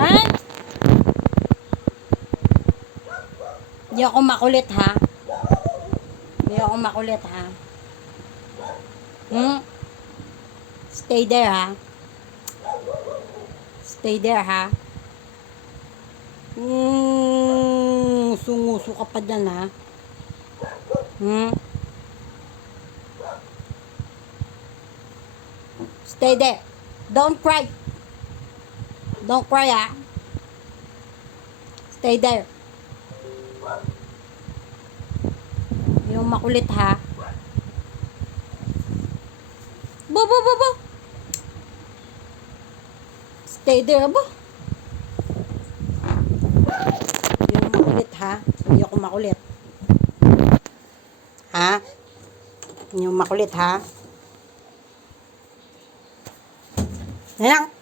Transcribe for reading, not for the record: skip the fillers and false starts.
Ha? Di ako makulit, ha? Di ako makulit, ha? Hmm? Stay there, ha? Stay there, ha? Nguso ka pa dyan, ha? Hmm? Stay there. Don't cry. Don't cry, ha? Stay there. Yung makulit, ha? Bo. Stay there, bo. Yung makulit, ha? Hindi ako makulit. Ha? Yung makulit, ha? Yan lang.